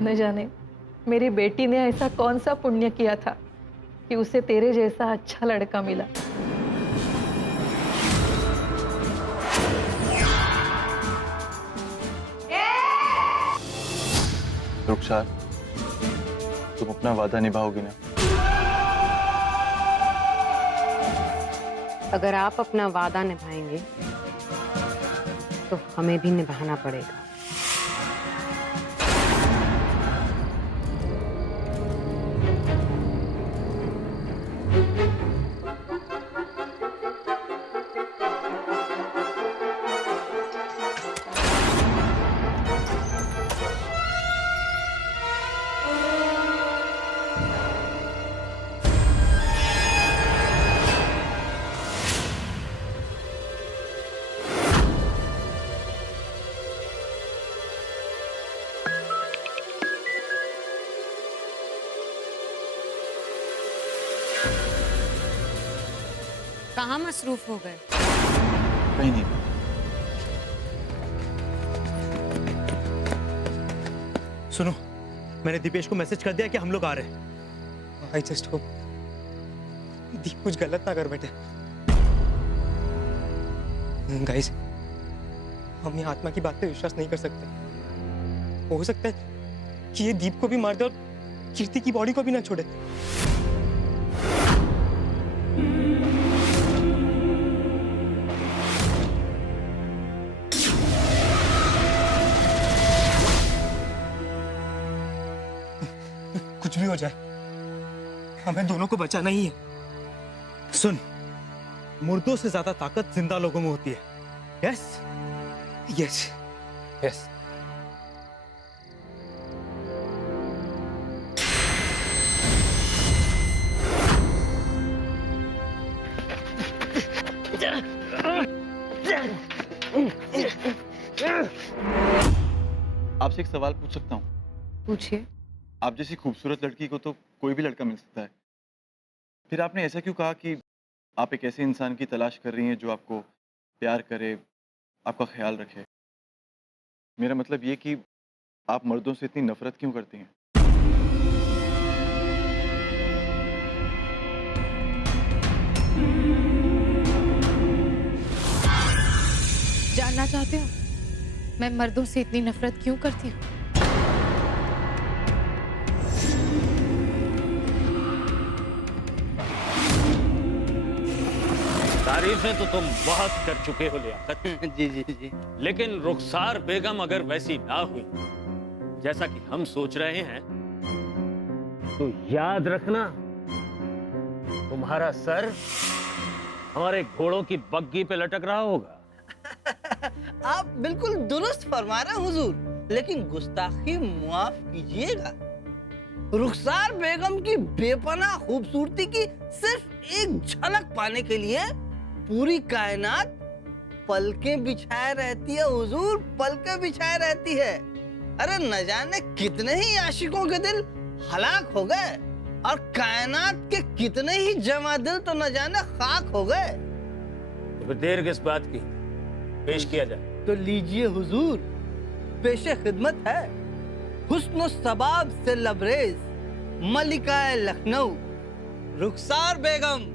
न जाने मेरी बेटी ने ऐसा कौन सा पुण्य किया था कि उसे तेरे जैसा अच्छा लड़का मिला। रुखसार, तुम अपना वादा निभाओगी ना? अगर आप अपना वादा निभाएंगे तो हमें भी निभाना पड़ेगा। कहाँ मसरूफ हो गए? कहीं नहीं। सुनो, मैंने दीपेश को मैसेज कर दिया कि हम लोग आ रहे हैं। आई जस्ट होप दीप कुछ गलत ना कर बैठे। गाइस, हम ये आत्मा की बात पे विश्वास नहीं कर सकते। हो सकता है कि ये दीप को भी मार दे और कीर्ति की बॉडी को भी ना छोड़े। कुछ भी हो जाए, हमें दोनों को बचाना ही है। सुन, मुर्दों से ज्यादा ताकत जिंदा लोगों में होती है। Yes yes yes. आपसे एक सवाल पूछ सकता हूँ? पूछिए। आप जैसी खूबसूरत लड़की को तो कोई भी लड़का मिल सकता है, फिर आपने ऐसा क्यों कहा कि आप एक ऐसे इंसान की तलाश कर रही हैं जो आपको प्यार करे, आपका ख्याल रखे? मेरा मतलब ये कि आप मर्दों से इतनी नफरत क्यों करती हैं? जानना चाहते हो मैं मर्दों से इतनी नफरत क्यों करती हूँ? तारीफें तो तुम बहुत कर चुके हो लियाकत। जी जी जी। लेकिन रुखसार बेगम अगर वैसी ना हुई जैसा कि हम सोच रहे हैं, तो याद रखना तुम्हारा सर हमारे घोड़ों की बग्गी पे लटक रहा होगा। आप बिल्कुल दुरुस्त फरमा रहे हैं हुजूर, लेकिन गुस्ताखी माफ कीजिएगा। रुखसार बेगम की बेपनाह खूबसूरती की सिर्फ एक झलक पाने के लिए पूरी कायनात पलकें बिछाए रहती है हुजूर, पलकें बिछाए रहती है। अरे न जाने कितने ही आशिकों के दिल हलाक हो गए और कायनात के कितने ही जमा दिल तो न जाने खाक हो गए। तो फिर देर किस बात की, पेश किया जाए। तो लीजिए हुजूर, पेशे खिदमत है हुस्न सबाब से लबरेज मलिका लखनऊ रुखसार बेगम।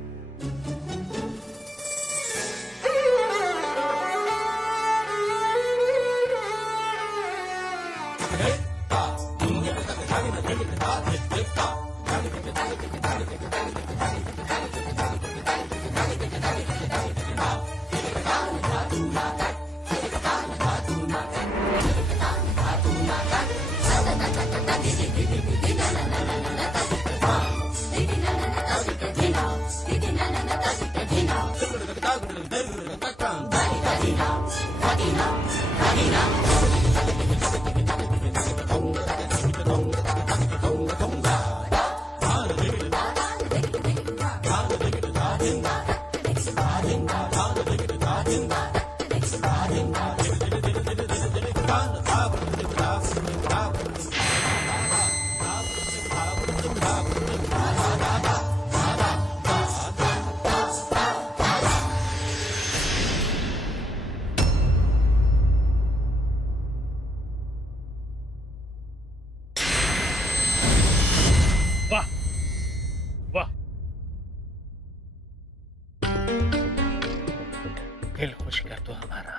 दिल खुश कर दो हमारा,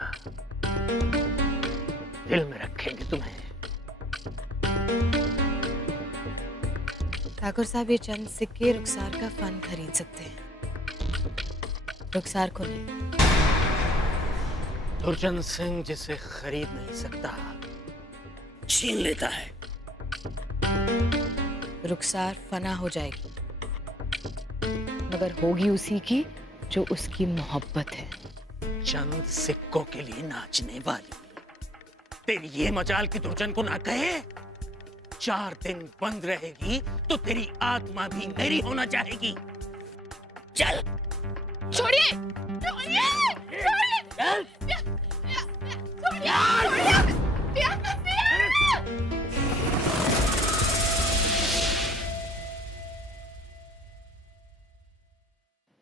दिल में रखेंगे तुम्हें। ठाकुर साहब, ये चंद सिक्के रुखसार का फन खरीद सकते हैं, रुखसार को नहीं। दुर्जन सिंह जिसे खरीद नहीं सकता, छीन लेता है। रुखसार फना हो जाएगी, मगर होगी उसी की जो उसकी मोहब्बत है। चंद सिक्कों के लिए नाचने वाली तेरी ये मजाल की दुर्जन को ना कहे। 4 दिन बंद रहेगी तो तेरी आत्मा भी मेरी होना चाहेगी। चल छोड़िए, छोड़िए, छोड़िए, चल।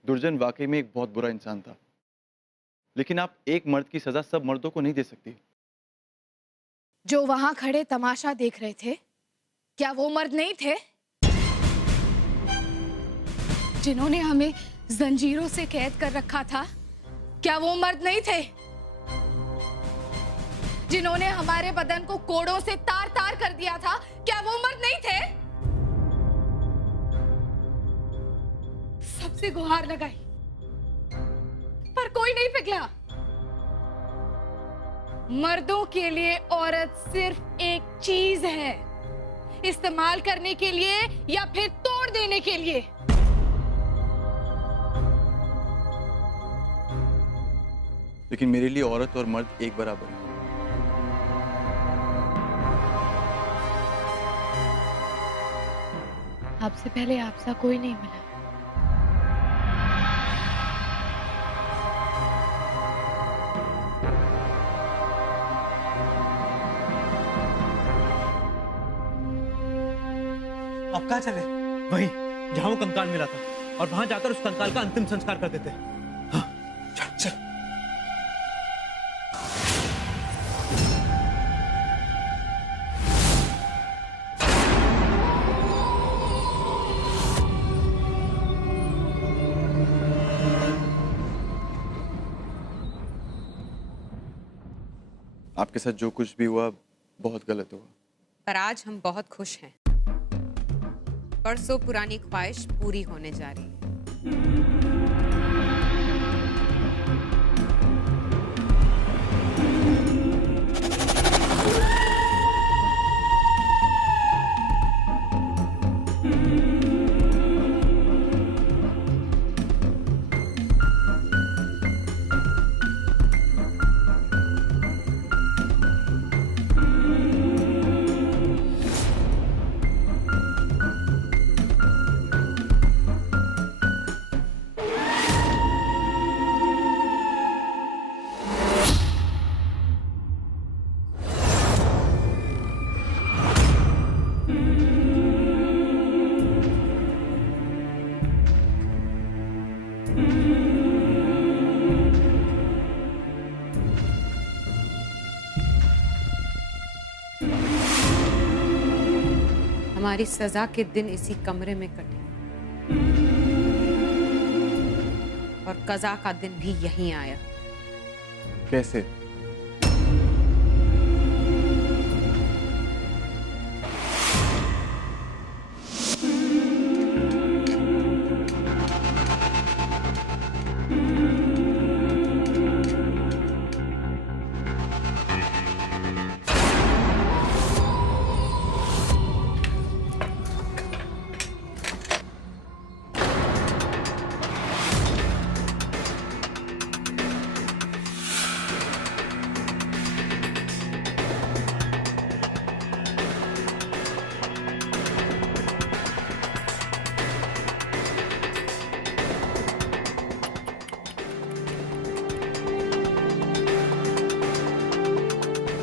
दुर्जन वाकई में एक बहुत बुरा इंसान था, लेकिन आप एक मर्द की सजा सब मर्दों को नहीं दे सकती। जो वहां खड़े तमाशा देख रहे थे, क्या वो मर्द नहीं थे? जिन्होंने हमें जंजीरों से कैद कर रखा था, क्या वो मर्द नहीं थे? जिन्होंने हमारे बदन को कोड़ों से तार तार कर दिया था, क्या वो मर्द नहीं थे? सबसे गुहार लगाई, पर कोई नहीं पिघला। मर्दों के लिए औरत सिर्फ एक चीज है, इस्तेमाल करने के लिए या फिर तोड़ देने के लिए। लेकिन मेरे लिए औरत और मर्द एक बराबर हैं। आपसे पहले आपसा कोई नहीं मिला। अब कहाँ चले? वहीं जहां वो कंकाल मिला था, और वहां जाकर उस कंकाल का अंतिम संस्कार कर देते हैं। हाँ, चल चल। आपके साथ जो कुछ भी हुआ बहुत गलत हुआ। पर आज हम बहुत खुश हैं। परसों पुरानी ख्वाहिश पूरी होने जा रही है। हमारी सजा के दिन इसी कमरे में कटे, और कज़ा का दिन भी यहीं आया। कैसे?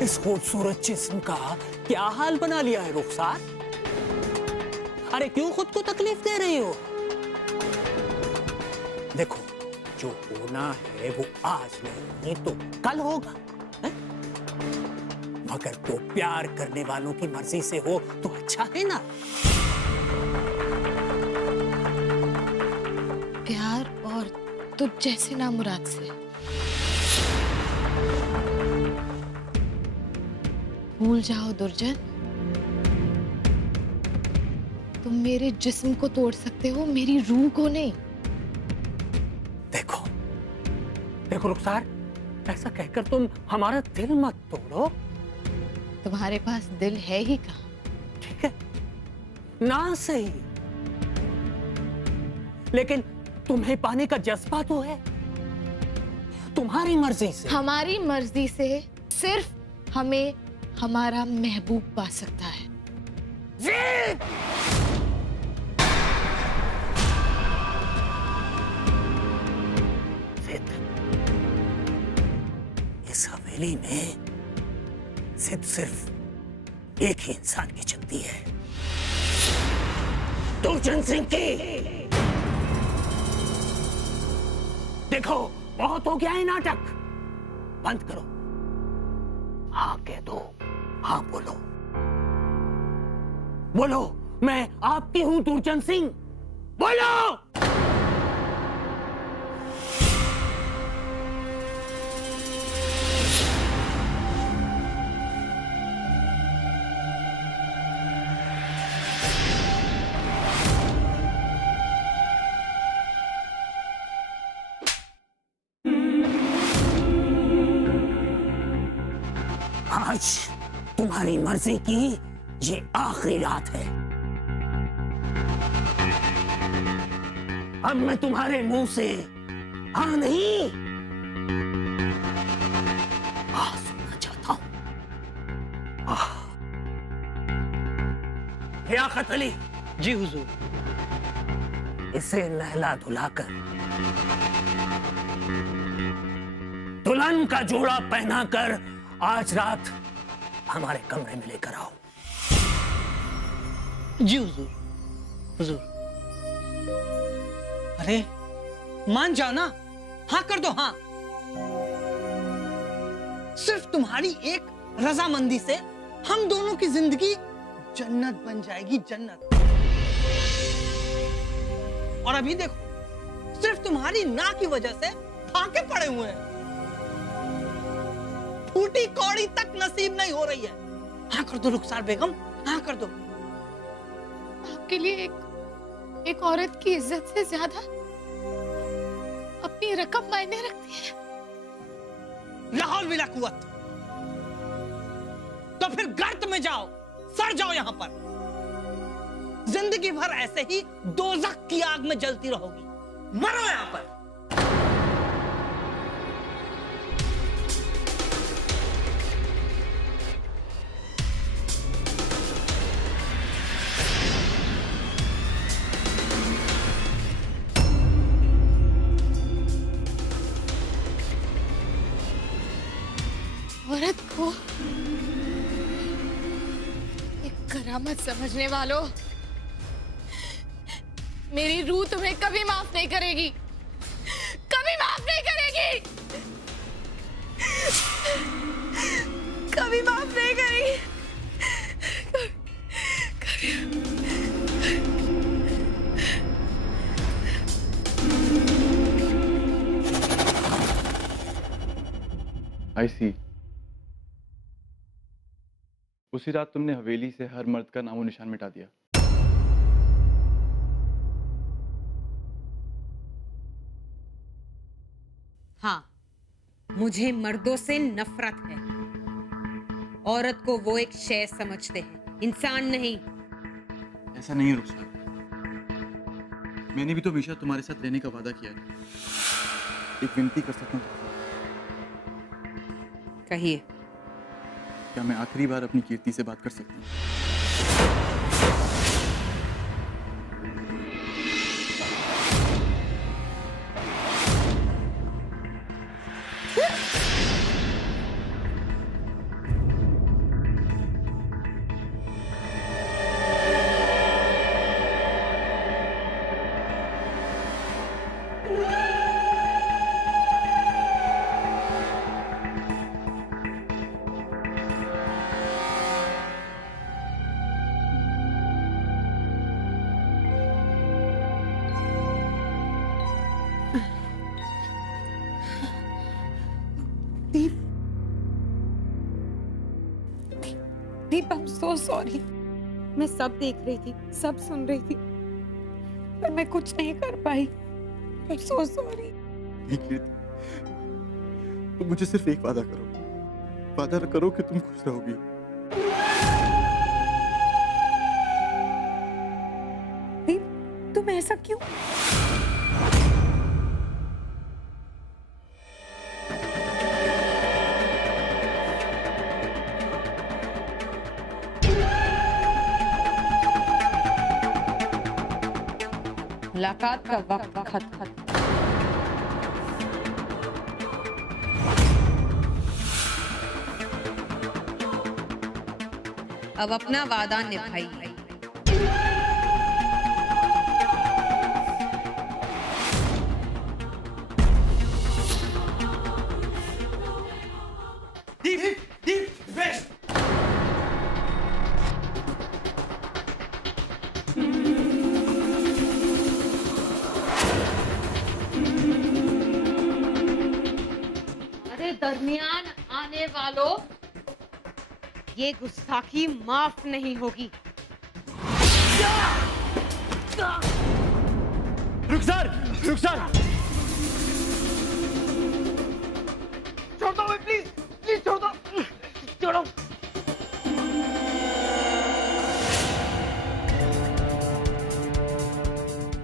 इस खूबसूरत जिस्म का क्या हाल बना लिया है रुखसार? अरे क्यों खुद को तकलीफ दे रही हो? देखो, जो होना है वो आज नहीं तो कल होगा, है? मगर तो प्यार करने वालों की मर्जी से हो तो अच्छा है ना? प्यार और तुझ जैसे नामुराद से। भूल जाओ दुर्जन, तुम मेरे जिस्म को तोड़ सकते हो, मेरी रूह को नहीं। देखो देखो रुखसार, ऐसा कहकर तुम हमारा दिल मत तोड़ो। तुम्हारे पास दिल है ही कहाँ? ठीक है ना, सही, लेकिन तुम्हें पाने का जज्बा तो है। तुम्हारी मर्जी से। हमारी मर्जी से सिर्फ हमें हमारा महबूब पा सकता है। जिद! जिद। इस हवेली में जिद सिर्फ एक ही इंसान की चलती है, दुर्जन सिंह की। देखो बहुत हो गया है नाटक, बंद करो। हाँ कह दो, हाँ बोलो, बोलो मैं आपकी हूं दुर्जन सिंह, बोलो। आज तुम्हारी मर्जी की ये आखिरी रात है। अब मैं तुम्हारे मुंह से हाँ नहीं हाँ सुनना चाहता हूं। लियाकत अली। जी हुजूर। इसे नहला धुलाकर दुल्हन का जोड़ा पहनाकर आज रात हमारे कमरे में लेकर आओ। जी हुजूर। हुजूर। अरे मान जाओ ना, हाँ कर दो, हाँ। सिर्फ तुम्हारी एक रजामंदी से हम दोनों की जिंदगी जन्नत बन जाएगी, जन्नत। और अभी देखो, सिर्फ तुम्हारी ना की वजह से फाके पड़े हुए हैं। फूटी कौड़ी तक नसीब नहीं हो रही है। हाँ कर दो रुखसार बेगम, हाँ कर दो। आपके लिए एक औरत की इज्जत से ज्यादा अपनी रकम मायने रखती है। लाहौल विला कुव्वत। तो फिर गर्त में जाओ, सड़ जाओ यहां पर। जिंदगी भर ऐसे ही दोज़ख की आग में जलती रहोगी। मरो यहां पर। औरत को एक करामत समझने वालों, मेरी रूह तुम्हें कभी माफ नहीं करेगी, कभी माफ नहीं करेगी, कभी माफ नहीं करेगी। आई सी। उसी रात तुमने हवेली से हर मर्द का नामो निशान मिटा दिया। हाँ, मुझे मर्दों से नफरत है। औरत को वो एक शय समझते हैं, इंसान नहीं। ऐसा नहीं है रुखसार, मैंने भी तो हमेशा तुम्हारे साथ रहने का वादा किया है। एक विनती कर सकता हूँ? कहिए। क्या मैं आखिरी बार अपनी कीर्ति से बात कर सकता हूँ? दीप, आई एम सो सॉरी। मैं सब देख रही थी, सब सुन रही थी, पर मैं कुछ नहीं कर पाई। I am so sorry. तुम मुझे सिर्फ एक वादा करो, वादा करो कि तुम खुश रहोगी। दीप, तुम ऐसा क्यों? मुलाकात का वक्त खत्म। अब अपना वादा निभाइए। अरे दरमियान आने वालों, ये गुस्ताखी माफ नहीं होगी। रुखसार, रुखसार, छोड़ दो प्लीज, प्लीज छोड़ दो, छोड़ो।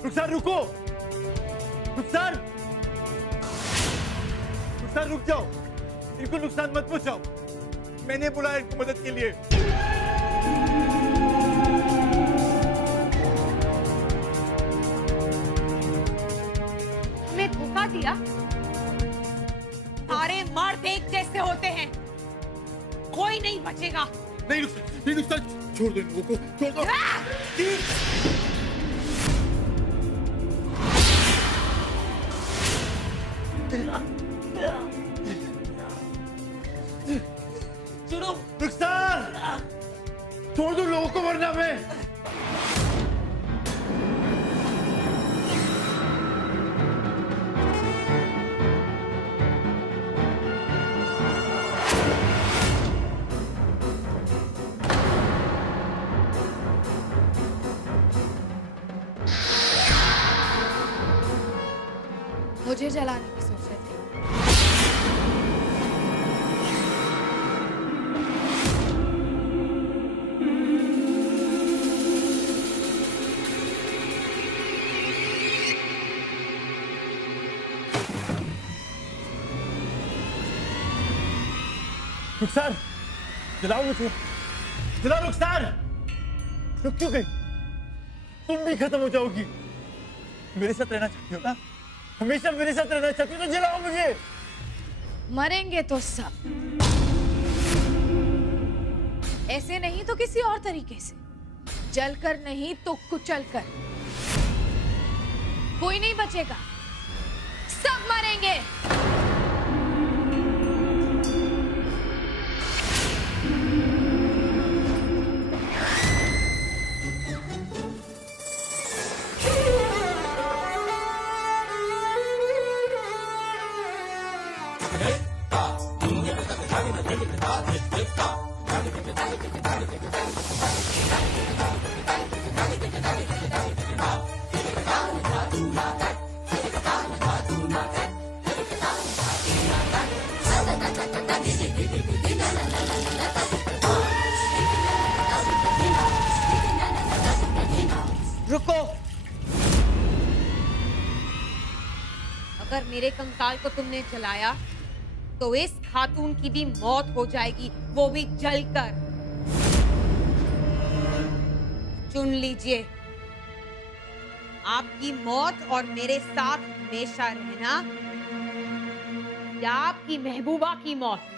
रुखसार रुको, रुखसार, रुखसार रुक जाओ, इनको नुकसान मत पहुंचाओ। मैंने बुलाया इनको मदद के लिए। मैं धोखा दिया? सारे मर्द एक जैसे होते हैं, कोई नहीं बचेगा। नहीं रुखसार, छोड़ दो इन लोगों को, छोड़ दो। रुखसार, छोड़ दो लोगों को, वरना मैं। मुझे जलाने की सोच रहे थे। रुखसार, जलाओ मुझे, जलाओ रुखसार। रुक क्यों गई? तुम भी खत्म हो जाओगी। मेरे साथ रहना चाहती हो ना? हमेशा मेरे साथ रहना चाहती हो तो जलाओ मुझे। मरेंगे तो सब, ऐसे नहीं तो किसी और तरीके से, जलकर नहीं तो कुचलकर। कोई नहीं बचेगा, सब मरेंगे। रुको। अगर मेरे कंकाल को तुमने जलाया तो इस खातून की भी मौत हो जाएगी, वो भी जलकर। चुन लीजिए, आपकी मौत और मेरे साथ हमेशा रहना, या आपकी महबूबा की मौत।